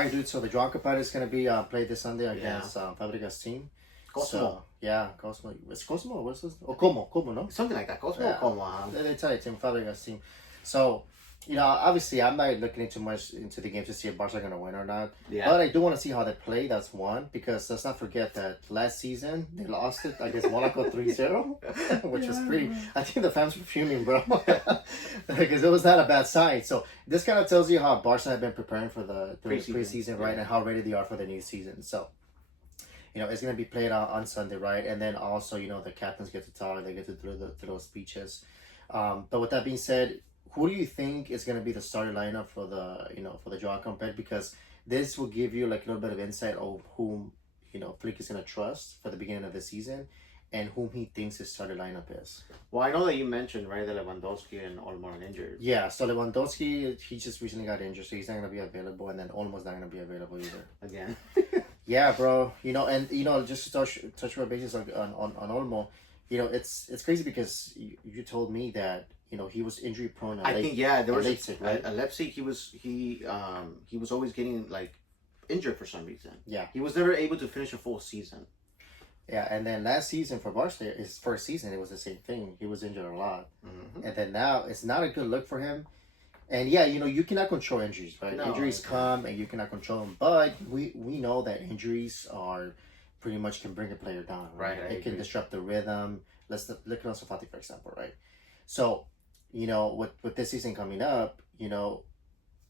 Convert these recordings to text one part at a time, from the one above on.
Alright, dude. So the Joan Gamper is gonna be played this Sunday against Fabregas team. Cosmo. So, yeah, Cosmo. It's Cosmo. What's this? Oh, Como, no? Something like that. Cosmo Yeah. or Como. The Italian team, Fabregas team. So, obviously, I'm not looking too much into the game to see if Barca are gonna win or not. Yeah. But I do want to see how they play. That's one, because let's not forget that last season they lost it against Monaco 3-0, which was pretty. I think the fans were fuming, bro, because it was not a bad sign. So this kind of tells you how Barca have been preparing for the preseason, right, and how ready they are for the new season. So, it's going to be played on Sunday, right? And then also, the captains get to talk, they get to do those speeches. But with that being said, who do you think is going to be the starting lineup for the Joan Gamper? Because this will give you like a little bit of insight of whom, Flick is going to trust for the beginning of the season and whom he thinks his starting lineup is. Well, I know that you mentioned, right, that Lewandowski and Olmo are injured. Yeah, so Lewandowski, he just recently got injured, so he's not going to be available, and then Olmo's not going to be available either. Again. Yeah, bro. Just to touch my bases on Olmo, it's crazy because you told me that he was injury prone. I think there was Leipzig, right? At Leipzig he was always getting like injured for some reason. Yeah, he was never able to finish a full season. Yeah, and then last season for Barca, his first season, it was the same thing. He was injured a lot, and then now it's not a good look for him. And yeah, you cannot control injuries, right? No, injuries come and you cannot control them. But we know that injuries are pretty much can bring a player down, right? It can disrupt the rhythm. Let's look at Ansu Fati, for example, right? So, with this season coming up,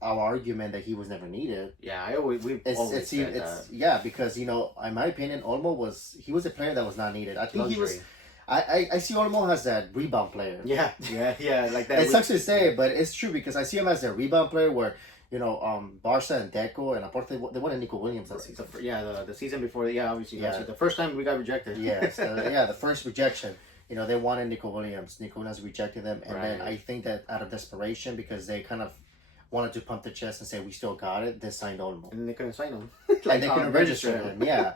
our argument that he was never needed. Yeah, we've always said that. Yeah, because in my opinion, Olmo was a player that was not needed. I think he was. I see Olmo as that rebound player. Yeah, like that. It sucks to say, but it's true because I see him as a rebound player where, Barca and Deco and Aparte, they wanted Nico Williams that season. The season before, obviously. Yeah. The first time we got rejected. Yes, the first rejection. They wanted Nico Williams. Nico Williams rejected them. And then I think that out of desperation, because they kind of wanted to pump the chest and say, we still got it, they signed Olmo. And they couldn't sign him. Like they couldn't register him, yeah.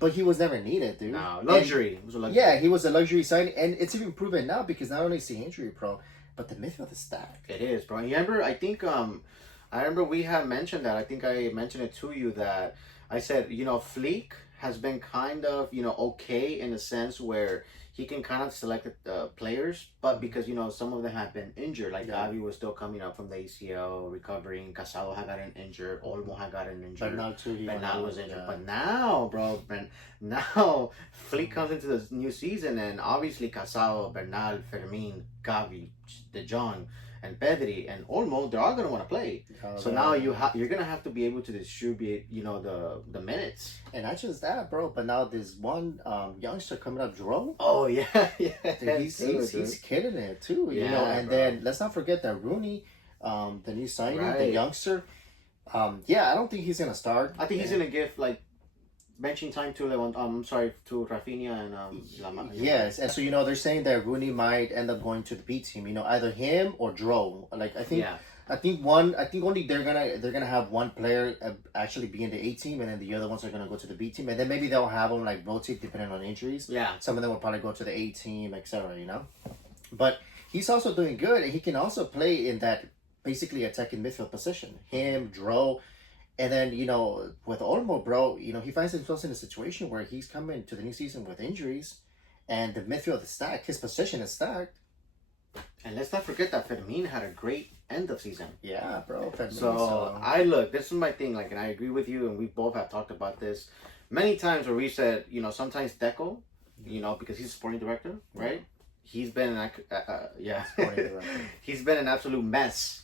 But he was never needed, dude. No, luxury. It was a luxury. Yeah, he was a luxury signing, and it's even proven now because not only is he injury prone, but the midfield is stacked. It is, bro. And I remember we had mentioned that. I think I mentioned it to you that I said, Flick has been kind of, okay in a sense where he can kind of select players, but because some of them have been injured, like Gavi was still coming up from the ACL, recovering. Casado had gotten injured. Olmo had gotten injured. Bernal was injured. But now, bro, now Flick comes into this new season, and obviously Casado, Bernal, Fermin, Gavi, De Jong, and Pedri and Olmo, they're all gonna want to play. So now you're gonna have to be able to distribute, the minutes. And not just that, bro, but now there's one youngster coming up, Jerome. Oh yeah. Dude, he's killing it too, And then let's not forget that Rooney, the new signing, the youngster. I don't think he's gonna start. I think he's gonna give benching time to to Rafinha and Yes, and so they're saying that Rooney might end up going to the B team. Either him or Dro. Like I think only they're gonna have one player actually be in the A team, and then the other ones are gonna go to the B team, and then maybe they'll have them like rotate depending on injuries. Yeah, some of them will probably go to the A team, etc. But he's also doing good, and he can also play in that basically attacking midfield position. Him, Dro. And then, with Olmo, bro, he finds himself in a situation where he's coming to the new season with injuries and the midfield is stacked. His position is stacked. And let's not forget that Fermin had a great end of season. Yeah, bro. Fermin, this is my thing, and I agree with you, and we both have talked about this many times where we said, sometimes Deco, because he's a sporting director, right? He's been sporting director. He's been an absolute mess,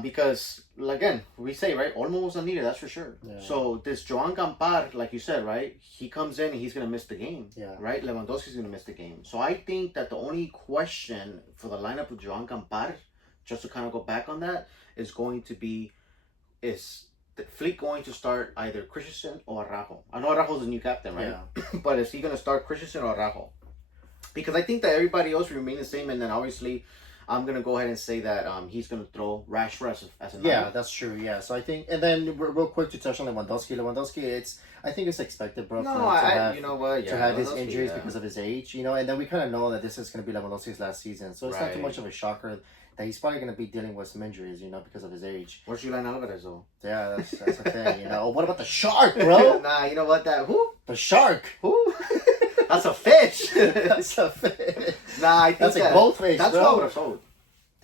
because again, we say, right, Olmo was unneeded, that's for sure. Yeah. So this Joan Gamper, like you said, right, he comes in and he's gonna miss the game. Yeah. Right? Lewandowski's gonna miss the game. So I think that the only question for the lineup of Joan Gamper, just to kind of go back on that, is going to be, is Flick going to start either Christensen or Araujo? I know Araujo's the new captain, right? Yeah. But is he gonna start Christensen or Araujo? Because I think that everybody else will remain the same, and then obviously I'm going to go ahead and say that he's going to throw Rashford as a Yeah, that's true. Yeah, so I think, and then real quick to touch on Lewandowski, I think it's expected, bro. No, to have his injuries because of his age, and then we kind of know that this is going to be Lewandowski's last season, so it's not too much of a shocker that he's probably going to be dealing with some injuries, because of his age. Where's Julian Alvarez, though? Yeah, that's the thing, What about the shark, bro? Nah, you know what? Who? The shark. Who? That's a fish. That's a fish. Nah, I think that's a goldfish, that's bro. what I would have sold.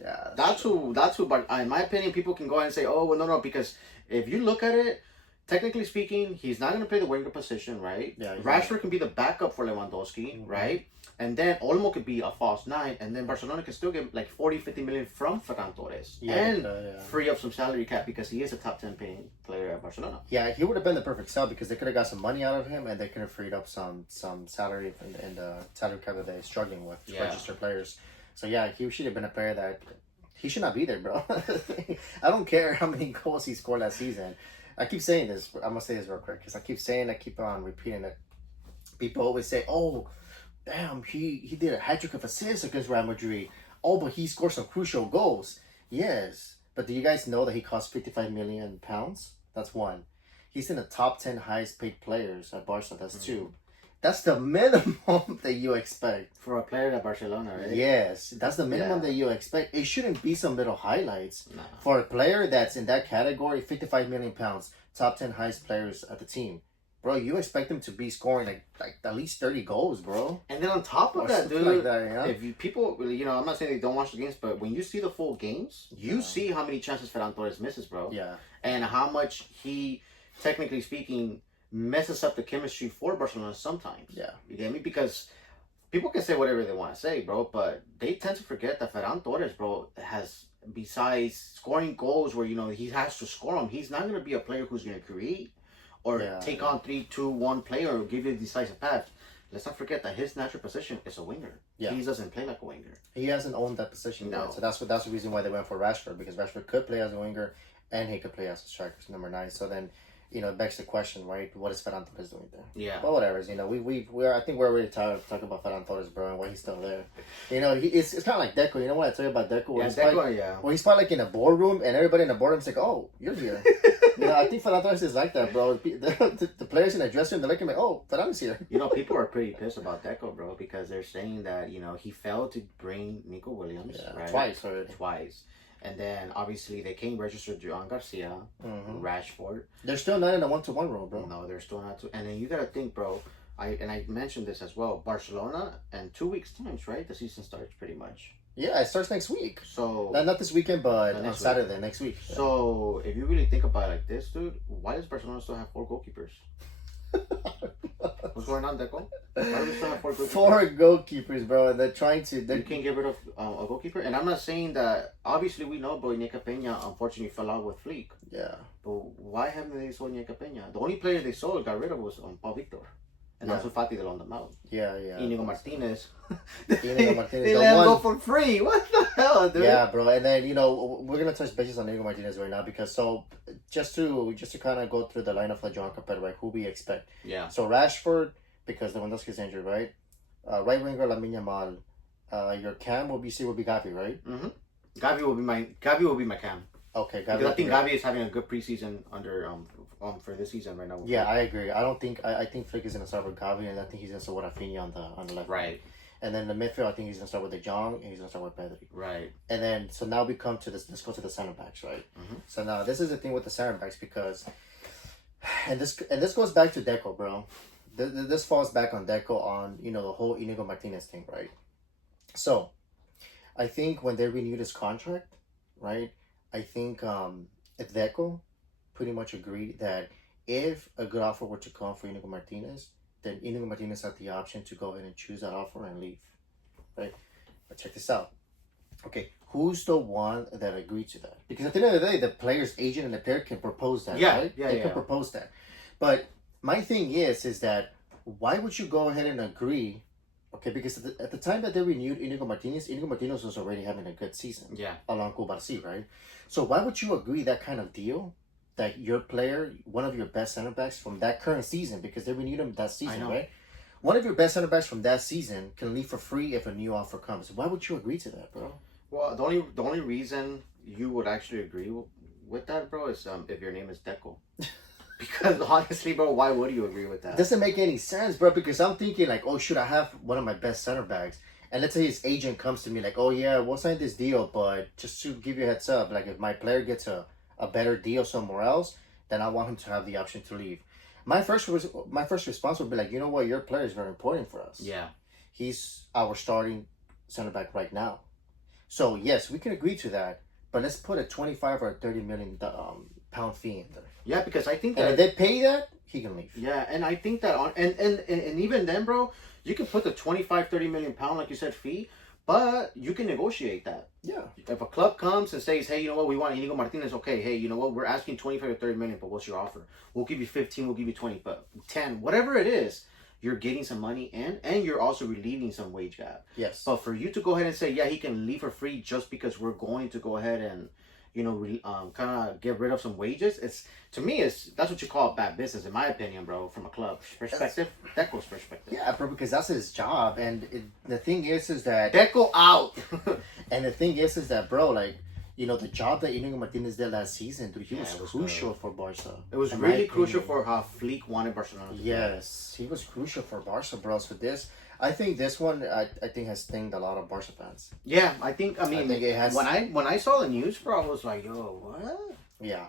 Yeah, that's who. But in my opinion, people can go ahead and say, "Oh, well, no," because if you look at it, technically speaking, he's not going to play the winger position, right? Yeah. Rashford can be the backup for Lewandowski, right? And then Olmo could be a false nine, and then Barcelona can still get like 40, 50 million from Ferran Torres and free up some salary cap because he is a top 10 paying player at Barcelona. Yeah, he would have been the perfect sell because they could have got some money out of him and they could have freed up some salary in the salary cap that they're struggling with registered players. So yeah, he should have been a player that he should not be there, bro. I don't care how many goals he scored last season. I keep saying this. I'm gonna say this real quick because I keep on repeating it. People always say, "Oh, damn, he did a hat trick of assists against Real Madrid. Oh, but he scored some crucial goals." Yes, but do you guys know that he cost £55 million? That's one. He's in the top 10 highest paid players at Barca. That's two. That's the minimum that you expect for a player at Barcelona, right? Yes, that's the minimum that you expect. It shouldn't be some little highlights. No. For a player that's in that category, £55 million, top 10 highest players at the team. Bro, you expect him to be scoring like at least 30 goals, bro. And then on top of that, dude, like that, if people, I'm not saying they don't watch the games, but when you see the full games, you see how many chances Ferran Torres misses, bro. Yeah. And how much he, technically speaking, messes up the chemistry for Barcelona sometimes. Yeah. You get me? Because people can say whatever they want to say, bro, but they tend to forget that Ferran Torres, bro, has, besides scoring goals where, he has to score them, he's not going to be a player who's going to create or take on 3-2-1 player or give you a decisive pass. Let's not forget that his natural position is a winger. Yeah. He doesn't play like a winger. He hasn't owned that position yet. So that's the reason why they went for Rashford, because Rashford could play as a winger and he could play as a striker, number 9. So then, it begs the question, right? What is Ferran Torres doing there? Yeah. But whatever, I think we're really tired of talking about Ferran Torres, bro, and why he's still there. It's kind of like Deco. You know what I tell you about Deco? Where he's probably like in a boardroom and everybody in the boardroom's like, "Oh, you're here." I think Ferran Torres is like that, bro. The players in the dressing room, they're looking like, "Oh, Ferran is here." People are pretty pissed about Deco, bro, because they're saying that, he failed to bring Nico Williams, right? Twice already. Twice. And then, obviously, they came registered Joan Garcia, Rashford. They're still not in a 1-1 role, bro. No, they're still not. And then you got to think, bro, I mentioned this as well. Barcelona, in 2 weeks' time, right? The season starts pretty much. Yeah, it starts next week. So not this weekend, but on Saturday, next week. So, if you really think about it like this, dude, why does Barcelona still have 4 goalkeepers? What's going on, Deco? Why do we still have 4 goalkeepers? 4 goalkeepers, bro. And they're trying to... You can't get rid of a goalkeeper? And I'm not saying that... Obviously, we know Nyeka Peña unfortunately fell out with Fleek. Yeah. But why haven't they sold Nyeka Peña? The only player they sold, got rid of, was Paul Victor. And Ansu Fati, they loaned them out. Yeah. Inigo Martinez. Inigo Martinez. They let him go for free. What the hell, dude? Yeah, bro. And then, we're going to touch bases on Inigo Martinez right now because just to kind of go through the lineup for Joan Gamper, right? Who we expect. Yeah. So Rashford, because Lewandowski's injured, right? Right winger, Lamine Yamal. Your cam will be Gavi, right? Mm-hmm. Gavi will be my cam. Okay, Gavi. Because I think Gavi is having a good preseason under for this season right now. Yeah, I agree. I think Flick is gonna start with Gavi, and I think he's gonna start with Rafinha on the left. Right. And then the midfield, I think he's gonna start with De Jong, and he's gonna start with Pedri. Right. And then so now we come to this. Let's go to the center backs, right? Mm-hmm. So now this is the thing with the center backs because, and this goes back to Deco, bro. This falls back on Deco on the whole Inigo Martinez thing, right? So, I think when they renewed his contract, right? I think Deco pretty much agreed that if a good offer were to come for Inigo Martinez, then Inigo Martinez had the option to go ahead and choose that offer and leave, right? But check this out. Okay, who's the one that agreed to that? Because at the end of the day, the player's agent and the player can propose that, right? They can propose that. But my thing is that why would you go ahead and agree? Okay, because at the time that they renewed Inigo Martinez was already having a good season. Yeah. Along Cubarsí, right? So why would you agree that kind of deal? That your player, one of your best center backs from that current season, because they renewed him that season, right? One of your best center backs from that season can leave for free if a new offer comes. Why would you agree to that, bro? Well, the only reason you would actually agree with that, bro, is if your name is Deco. Because honestly, bro, why would you agree with that? Doesn't make any sense, bro. Because I'm thinking like, oh, should I have one of my best center backs, and let's say his agent comes to me like, oh yeah, we'll sign this deal, but just to give you a heads up, like if my player gets a better deal somewhere else, then I want him to have the option to leave. My first response would be like, you know what, your player is very important for us. Yeah. He's our starting center back right now. So yes, we can agree to that, but let's put a 25 or 30 million pound fee in there. Yeah, because I think And that if they pay that, he can leave. yeah, and I think that on and even then, bro, you can put the 25, 30 million pound, like you said, fee, but you can negotiate that. Yeah. If a club comes and says, hey, you know what, we want Inigo Martinez, okay, hey, you know what, we're asking 25 or 30 million, but what's your offer? We'll give you 15, we'll give you 20, but 10, whatever it is, you're getting some money in, and you're also relieving some wage gap. Yes. But for you to go ahead and say, yeah, he can leave for free just because we're going to go ahead and, you know, kind of get rid of some wages, to me, that's what you call bad business, in my opinion, bro, from a club perspective, Deco's perspective. Yeah, bro, because that's his job, and the thing is that Deco out. and the thing is that, bro, like, you know, the job that Inigo Martinez did last season, dude, he was crucial for Barca. It was really crucial for how Fleek wanted Barcelona to play. Yes, he was crucial for Barca, bro. So I think this one, I think has stinged a lot of Barca fans. Yeah, I think it has. When I saw the news, bro, I was like, yo, what? Yeah.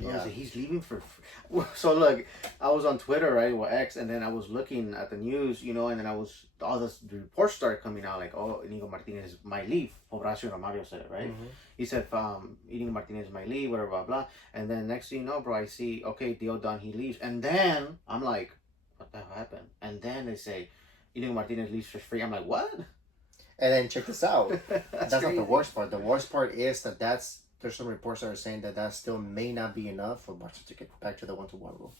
I was like, he's leaving for so look, I was on Twitter, right, or X, and then I was looking at the news, you know, and then all the reports started coming out like, oh, Inigo Martinez might leave. Horacio Romario said it, right? Mm-hmm. He said, Inigo Martinez might leave, whatever, blah, blah. And then next thing you know, bro, I see, okay, deal done, he leaves. And then I'm like, what the hell happened? And then they say, Inigo Martinez leaves for free. I'm like, what? And then check this out. That's not crazy. the worst part. The worst part is there's some reports that are saying that still may not be enough for Barca to get back to the 1-1 rule.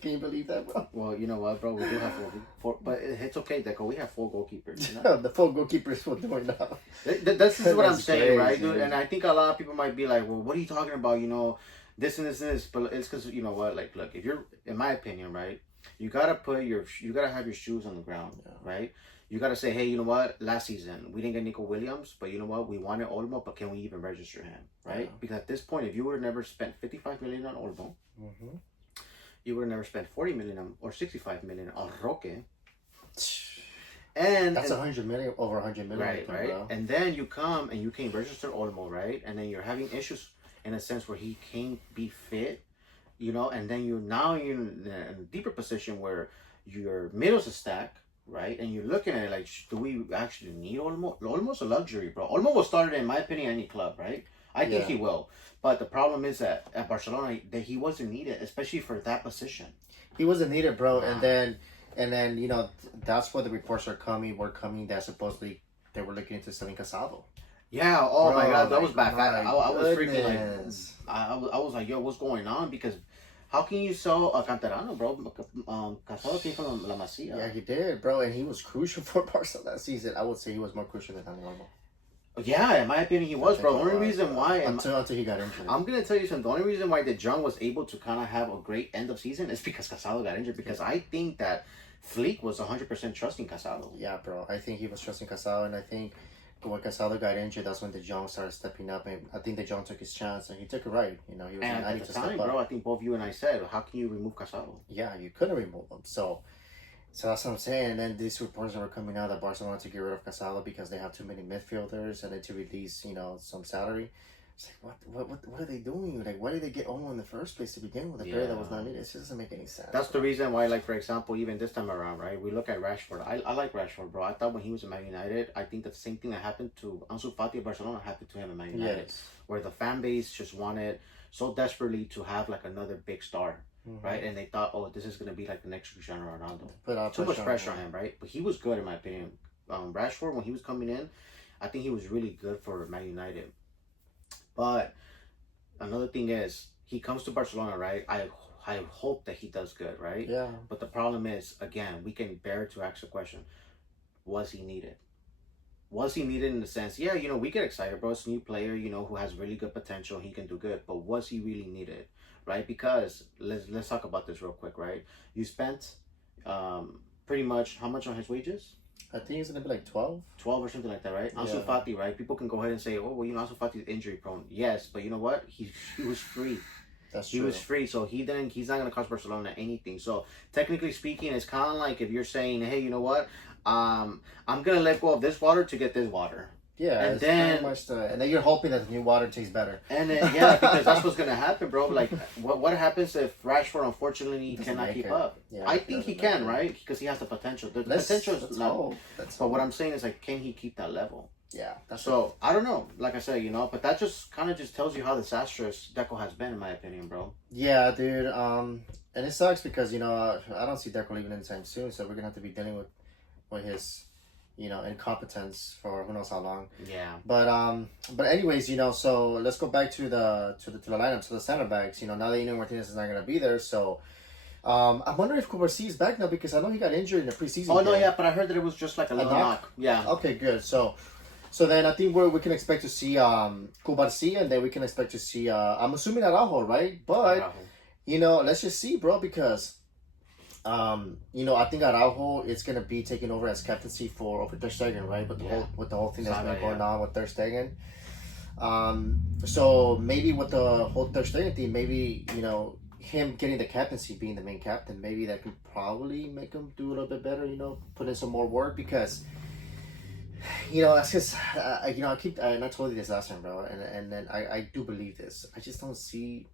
Can you believe that, bro? Well, you know what, bro? We do have four, but it's okay, Deco. We have 4 goalkeepers. You know? The 4 goalkeepers will do it now. This is what I'm That's saying, right, crazy. dude? And I think a lot of people might be like, well, what are you talking about? You know, this and this and this. But it's because, you know what? Like, look, if you're, in my opinion, right, you gotta have your shoes on the ground, right? You gotta say, hey, you know what? Last season we didn't get Nico Williams, but you know what? We wanted Olmo, but can we even register him, right? Yeah. Because at this point, if you would have never spent 55 million on Olmo, Mm-hmm. you would have never spent 40 million or 65 million on Roque. And That's 100 million, over 100 million. right, there, right. bro. And then you come and you can register Olmo, right? And then you're having issues in a sense where he can't be fit, you know. And then you're in a deeper position where your middle's a stack, right? And you're looking at it like, do we actually need Olmo? Olmo's a luxury, bro. Olmo will start, in my opinion, any club, right? I think he will. But the problem is that at Barcelona, that he wasn't needed, especially for that position. He wasn't needed, bro. And then you know, that's where the reports were coming that supposedly they were looking into selling Casado. Yeah. Oh, Bro, my God, that like, was bad. I was freaking like, goodness. I was like, yo, what's going on? Because how can you sell a Canterano, bro? Casado came from La Masia. Yeah, he did, bro, and he was crucial for Barca that season. I would say he was more crucial than Dani Olmo. Yeah, in my opinion, he was, bro. The only reason why, until he got injured. I'm gonna tell you something. The only reason why De Jong was able to kind of have a great end of season is because Casado got injured. Because I think that Fleek was 100% trusting Casado. Yeah, bro. I think he was trusting Casado, and I think when Casado got injured, that's when De Jong started stepping up, and I think De Jong took his chance, and he took it right. You know, he was And ready at to the time, step up. bro, I think both you and I said, how can you remove Casado? Yeah, you couldn't remove him. So that's what I'm saying. And then these reports that were coming out that Barcelona wanted to get rid of Casado because they have too many midfielders and then to release, you know, some salary. It's like, what are they doing? Like, why did they get Olmo in the first place to begin with? A player that was not needed. It just doesn't make any sense. That's the reason why, like, for example, even this time around, right? We look at Rashford. I like Rashford, bro. I thought when he was in Man United, I think that the same thing that happened to Ansu Fati at Barcelona happened to him in Man United. Yes. Where the fan base just wanted so desperately to have, like, another big star. Mm-hmm. Right, and they thought, oh, this is gonna be like the next Cristiano Ronaldo. Too much pressure on him, right? But he was good in my opinion. Rashford, when he was coming in, I think he was really good for Man United. But another thing is, he comes to Barcelona, right? I hope that he does good, right? Yeah. But the problem is, again, we can bear to ask the question: was he needed? Was he needed in the sense, yeah, you know, we get excited, bro. It's a new player, you know, who has really good potential. He can do good, but was he really needed? Right, because let's talk about this real quick, right? You spent pretty much how much on his wages? I think it's gonna be like 12 or something like that, right? Ansu Fati, right? People can go ahead and say, oh, well, you know, Ansu Fati is injury prone. Yes, but you know what? He was free. That's true. He was free, so he's not gonna cost Barcelona anything. So technically speaking, it's kind of like if you're saying, hey, you know what? I'm gonna let go of this water to get this water. Yeah, and it's then pretty much and then you're hoping that the new water tastes better. And then, yeah, because that's what's gonna happen, bro. Like, what happens if Rashford unfortunately cannot keep up? Yeah, I think he can, right? Because he has the potential. The potential is low. But what I'm saying is, like, can he keep that level? Yeah. So I don't know. Like I said, but that just kind of just tells you how disastrous Deco has been, in my opinion, bro. Yeah, dude. And it sucks because I don't see Deco leaving anytime soon, so we're gonna have to be dealing with his incompetence for who knows how long. Yeah. But anyways, so let's go back to the lineup, to the center backs. Now that Inigo Martinez is not gonna be there, so I'm wondering if Kubarsi is back now because I know he got injured in the preseason. Oh no, yeah, but I heard that it was just like a little knock. Yeah. Okay, good. So then I think we can expect to see Kubarsi, and then we can expect to see I'm assuming Araujo, right? But let's just see, bro, because I think Araujo is gonna be taking over as captaincy over Ter Stegen, right? With the whole thing that's been going on with Ter Stegen. So maybe with the whole Ter Stegen thing, maybe him getting the captaincy, being the main captain, maybe that could probably make him do a little bit better. Put in some more work because that's just I told you this last time, bro, and then I do believe this. I just don't see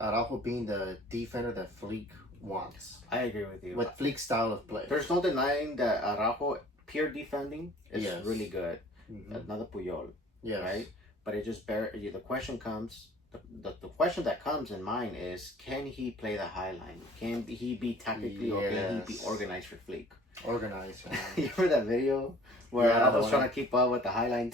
Araujo being the defender that Flick wants. I agree with you. With Flick's style of play. There's no denying that Araujo, pure defending, is really good. Mm-hmm. Another Puyol. Yes. Right? But it just the question comes, the question that comes in mind is, can he play the high line? Can he be tactically or can he be organized for Flick? Organized. You remember that video where Araujo's trying to keep up with the high line?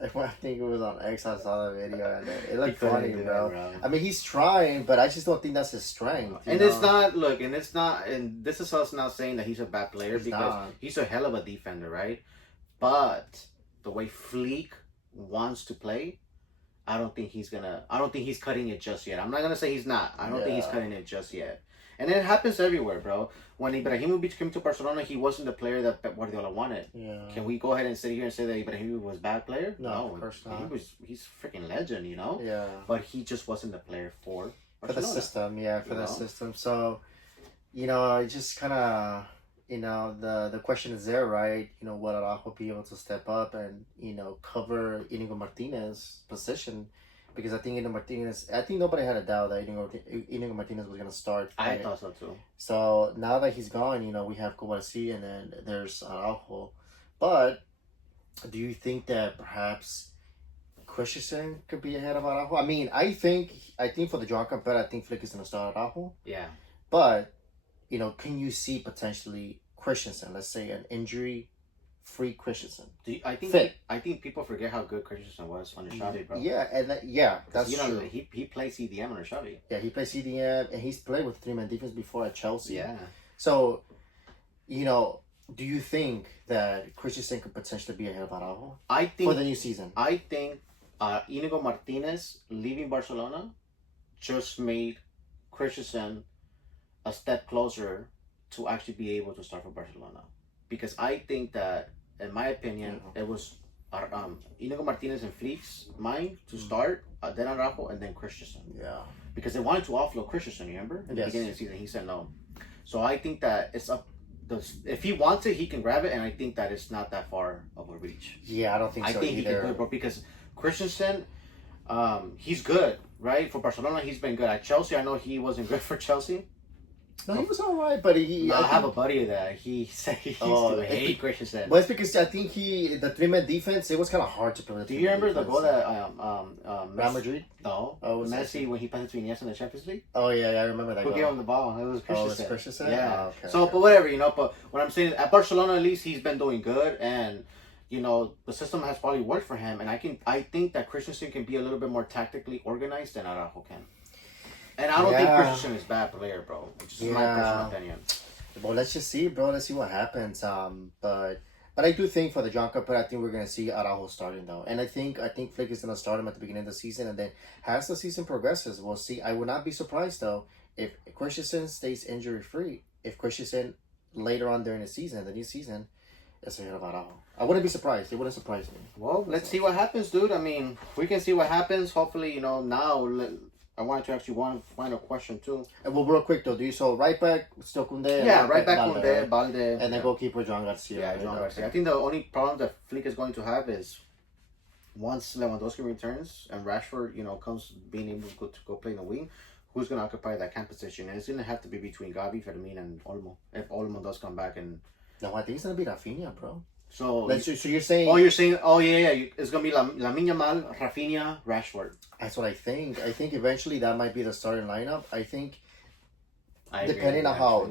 I think it was on X. I saw the video and it looked funny, bro. I mean, he's trying, but I just don't think that's his strength. And it's not. Look, and it's not. And this is us not saying that he's a bad player because he's a hell of a defender, right? But the way Flick wants to play, I don't think he's cutting it just yet. I'm not gonna say he's not. I don't think he's cutting it just yet. And it happens everywhere, bro. When Ibrahimovic came to Barcelona, he wasn't the player that Pep Guardiola wanted. Yeah. Can we go ahead and sit here and say that Ibrahimovic was a bad player? No, of course not. He's a freaking legend, Yeah. But he just wasn't the player for Barcelona. For the system, for the system. So, it just kind of, the question is there, right? Will Araujo be able to step up and, cover Inigo Martinez's position? Because I think nobody had a doubt that Inigo Martinez was going to start. I thought so too. So now that he's gone, we have Kubarsi and then there's Araujo. But do you think that perhaps Christensen could be ahead of Araujo? I mean, I think for the Joan Gamper, I think Flick is going to start Araujo. Yeah. But, can you see potentially Christensen, let's say an injury-free Christensen? I think people forget how good Christensen was under Xavi, bro. Yeah, and that's true. He played CDM under Xavi. Yeah, he played CDM, and he's played with three-man defense before at Chelsea. Yeah. So, do you think that Christensen could potentially be ahead of Araujo for the new season? I think Inigo Martinez leaving Barcelona just made Christensen a step closer to actually be able to start for Barcelona. Because I think that, in my opinion, it was Inigo Martinez and Flick's mind to start, then Araujo, and then Christensen. Yeah. Because they wanted to offload Christensen, remember? In the beginning of the season, he said no. So I think that it's up. If he wants it, he can grab it, and I think that it's not that far of a reach. Yeah, I don't think so either. I think he can do it, bro, because Christensen, he's good, right? For Barcelona, he's been good. At Chelsea, I know he wasn't good for Chelsea. No, he was all right, but I have a buddy that he said he used to hate Christensen. Well, it's because I think the three-man defense, it was kind of hard to play. Do you remember the goal that Real Madrid? No. Messi when he passed to Iniesta in the Champions League? Oh, yeah, I remember that goal. Who gave him the ball? It was Christensen. Oh, it was Christensen? Yeah. Oh, okay, so, but whatever, but what I'm saying, at Barcelona, at least, he's been doing good, and, the system has probably worked for him, and I think that Christensen can be a little bit more tactically organized than Araujo can. And I don't think Christensen is a bad player, bro. Which is my personal opinion. Well, let's just see, bro. Let's see what happens. But I do think for the Joan Gamper, I think we're gonna see Araujo starting though, and I think Flick is gonna start him at the beginning of the season, and then as the season progresses, we'll see. I would not be surprised though if Christensen stays injury free. If Christensen later on during the new season, is ahead of Araujo. I wouldn't be surprised. It wouldn't surprise me. Well, let's see what happens, dude. I mean, we can see what happens. Hopefully, now. I wanted to ask you one final question too. And well, real quick though, do you so right back still Koundé? Yeah, right back Balde, Koundé, right? Balde, And then goalkeeper Joan Garcia. Yeah, right? Joan Okay. Garcia. I think the only problem that Flick is going to have is once Lewandowski returns and Rashford, comes being able to go play in the wing, who's going to occupy that camp position? And it's going to have to be between Gavi, Fermin, and Olmo. If Olmo does come back and. No, I think it's gonna be Rafinha, bro. So you're saying? Oh, you're saying? Oh yeah. It's gonna be Lamine Yamal, Rafinha, Rashford. That's what I think. I think eventually that might be the starting lineup. I think. I depending on how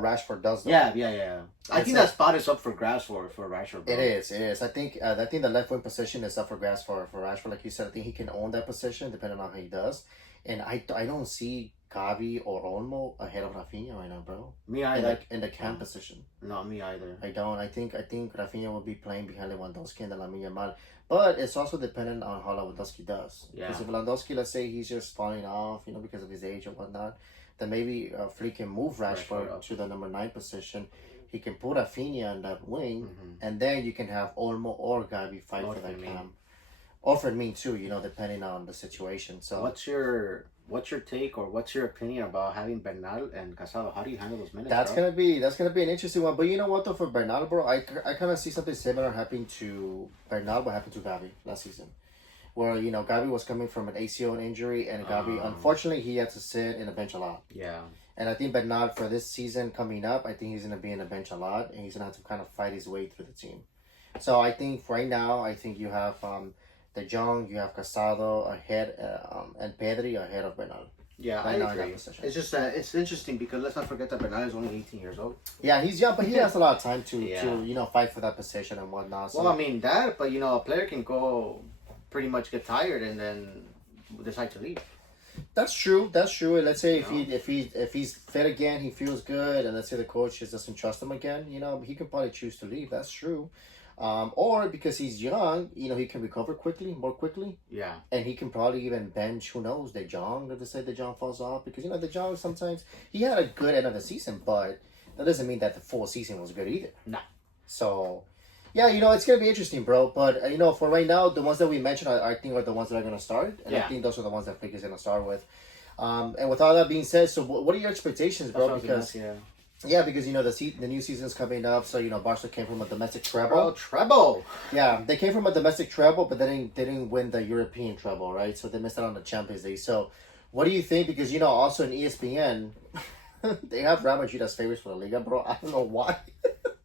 Rashford does. Though. Yeah. I think that spot is up for grabs for Rashford. Bro. It is. I think the left wing position is up for grabs for Rashford. Like you said, I think he can own that position depending on how he does. And I don't see Gavi or Olmo ahead of Rafinha right now, bro. Me either. In the camp position. No, me either. I don't. I think Rafinha will be playing behind Lewandowski and the Lamine Yamal. But it's also dependent on how Lewandowski does. Yeah. Because if Lewandowski, let's say he's just falling off, because of his age and whatnot, then maybe Flick can move Rashford to the number 9 position. He can put Rafinha on that wing, and then you can have Olmo or Gavi fight for that camp. Or for me too, depending on the situation. So what's your take or what's your opinion about having Bernal and Casado? How do you handle those minutes? That's gonna be an interesting one. But you know what though, for Bernal, bro, I kind of see something similar happening to Bernal, what happened to Gavi last season, where Gavi was coming from an ACL injury, and Gavi unfortunately he had to sit in the bench a lot. Yeah. And I think Bernal for this season coming up, I think he's gonna be in the bench a lot, and he's gonna have to kind of fight his way through the team. So I think right now, you have De Jong, you have Casado ahead, and Pedri ahead of Bernal. Yeah, I agree. It's just that it's interesting because let's not forget that Bernal is only 18 years old. Yeah, he's young, but he has a lot of time to fight for that position and whatnot. So. Well, I mean that, but a player can go pretty much get tired and then decide to leave. That's true. And let's say if he's fit again, he feels good, and let's say the coach just doesn't trust him again, he can probably choose to leave. That's true. Or because he's young, he can recover more quickly. Yeah. And he can probably even bench, who knows, De Jong, if they say De Jong falls off. Because, De Jong sometimes, he had a good end of the season, but that doesn't mean that the full season was good either. No. So, yeah, it's going to be interesting, bro. But, for right now, the ones that we mentioned, I think are the ones that are going to start. And I think those are the ones that Flick is going to start with. And with all that being said, so what are your expectations, bro? Because the new season's coming up, so Barca came from a domestic treble. Oh, treble! Yeah, they came from a domestic treble, but they didn't win the European treble, right? So they missed out on the Champions League. So, what do you think? Because also in ESPN, they have Real Madrid as favorites for the Liga, bro. I don't know why.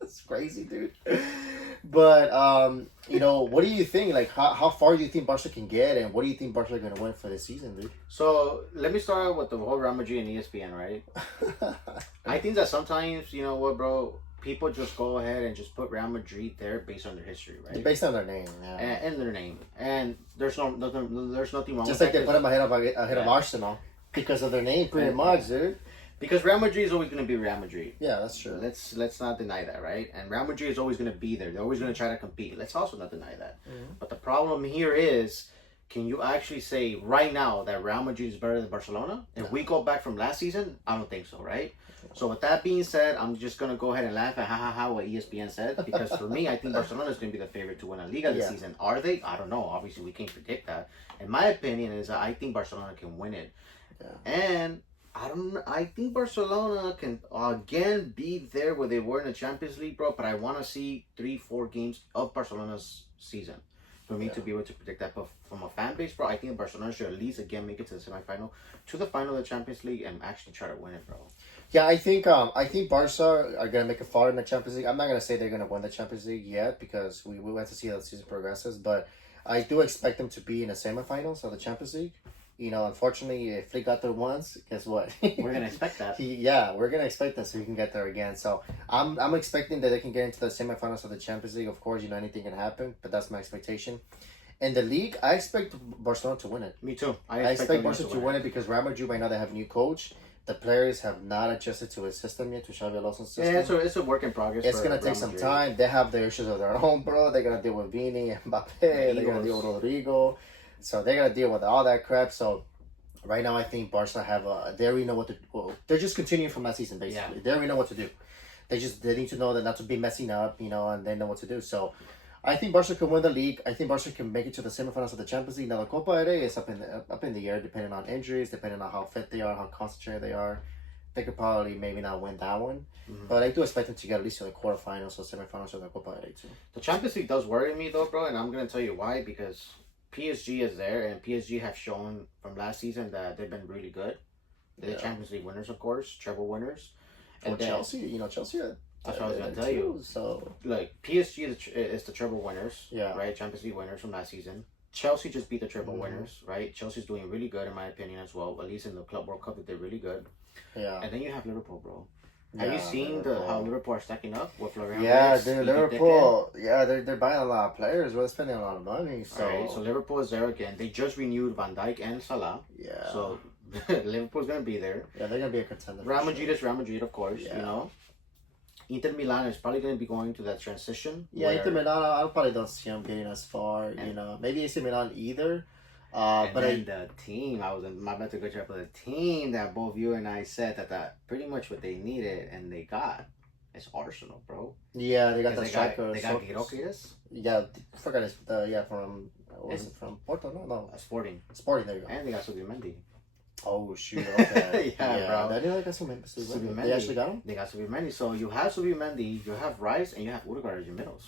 It's crazy, dude. But what do you think? Like, how far do you think Barca can get, and what do you think Barca are gonna win for this season, dude? So let me start with the whole Real Madrid and ESPN, right? I think that sometimes, you know what, bro, people just go ahead and just put Real Madrid there based on their history, right? Based on their name, yeah. And their name, and there's nothing wrong. Just with like that, they put them ahead of Arsenal because of their name, pretty much, dude. Because Real Madrid is always going to be Real Madrid. Yeah, that's true. Let's not deny that, right? And Real Madrid is always going to be there. They're always going to try to compete. Let's also not deny that. Mm-hmm. But the problem here is, can you actually say right now that Real Madrid is better than Barcelona? If we go back from last season, I don't think so, right? So with that being said, I'm just going to go ahead and laugh at what ESPN said. Because for me, I think Barcelona is going to be the favorite to win a Liga this season. Are they? I don't know. Obviously, we can't predict that. In my opinion is that I think Barcelona can win it. Yeah. And I think Barcelona can again be there where they were in the Champions League, bro. But I want to see 3-4 games of Barcelona's season for me to be able to predict that. But from a fan base, bro, I think Barcelona should at least again make it to the semifinal, to the final of the Champions League, and actually try to win it, bro. Yeah, I think Barca are gonna make a far in the Champions League. I'm not gonna say they're gonna win the Champions League yet because we went to see how the season progresses, but I do expect them to be in the semifinals of the Champions League. Unfortunately, if Flick got there once, guess what? We're gonna expect that. We're gonna expect that so he can get there again. So I'm expecting that they can get into the semifinals of the Champions League. Of course, anything can happen, but that's my expectation. In the league, I expect Barcelona to win it. Me too. I expect Barcelona to win it because Real Madrid right now they have a new coach. The players have not adjusted to his system yet, to Xabi Alonso's system. Yeah, it's a work in progress. It's gonna take some time. They have their issues of their own, bro. They're gonna deal with Vini, Mbappe. They're gonna deal with Rodrigo. So they're gonna deal with all that crap. So right now, I think Barca they already know what to. Well, they're just continuing from last season, basically. Yeah. They already know what to do. They need to know that not to be messing up, and they know what to do. So I think Barca can win the league. I think Barca can make it to the semifinals of the Champions League. Now the Copa del Rey is up in the air, depending on injuries, depending on how fit they are, how concentrated they are. They could probably maybe not win that one, but I do expect them to get at least to the quarterfinals or semifinals of the Copa del Rey too. The Champions League does worry me though, bro, and I'm gonna tell you why. Because PSG is there, and PSG have shown from last season that they've been really good. They're the Champions League winners, of course, treble winners. And Chelsea, Chelsea. That's what I was gonna tell you. So, like, PSG is the treble winners, yeah, right? Champions League winners from last season. Chelsea just beat the treble winners, right? Chelsea's doing really good in my opinion as well. At least in the Club World Cup, they're really good. Yeah. And then you have Liverpool, bro. Have you seen how Liverpool are stacking up with Florian? Yeah, dude, Liverpool. Yeah, they're buying a lot of players. We're spending a lot of money. So, right, so Liverpool is there again. They just renewed Van Dijk and Salah. Yeah. So Liverpool's gonna be there. Yeah, they're gonna be a contender. Real Madrid is Real Madrid, of course. Yeah. You know. Inter Milan is probably going to be going to that transition. Yeah, Inter Milan, I probably don't see them getting as far. Maybe AC Milan either. But then the team, I was in my mental good for the team that both you and I said that pretty much what they needed and they got is Arsenal, bro. Yeah, they got the striker. They got Girokias. Yeah, I forgot his. From from Porto? No. Sporting. There you go. And they got Subimendi. Oh shoot! Okay. yeah, bro. They didn't like Subimendi. They actually got him. They got Subimendi. So you have Subimendi, you have Rice, and you have Odegaard as your middles.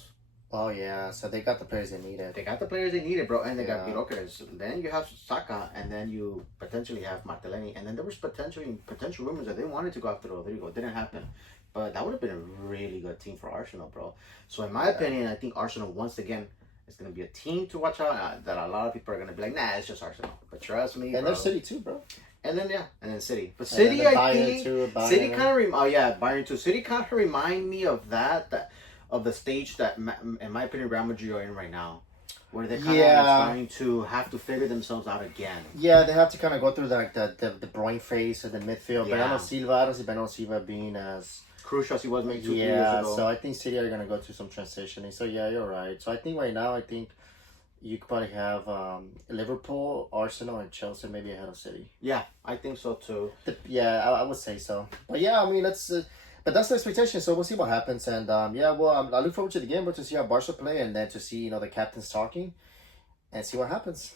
Oh yeah, so they got the players they needed. They got the players they needed, bro, and they got Girokias. Then you have Saka, and then you potentially have Martinelli, and then there was potential rumors that they wanted to go after Rodrigo. It didn't happen, but that would have been a really good team for Arsenal, bro. So in my opinion, I think Arsenal once again is going to be a team to watch out. That a lot of people are going to be like, nah, it's just Arsenal. But trust me, and they're City too, bro. And then City. But City, I think City kind of Bayern too. City kind of remind me of that of the stage that, in my opinion, Real Madrid are in right now, where they're kind of starting to have to figure themselves out again. Yeah, they have to kind of go through the Bruyne phase of the midfield. Yeah. I don't see Bernardo Silva being as crucial as he was maybe 2 years ago. So I think City are going to go through some transitioning. So yeah, you're right. So I think right now, you could probably have Liverpool, Arsenal, and Chelsea maybe ahead of City. Yeah, I think so too. I would say so. But yeah, I mean, but that's the expectation. So we'll see what happens. And I look forward to the game, but to see how Barca play and then to see the captains talking and see what happens.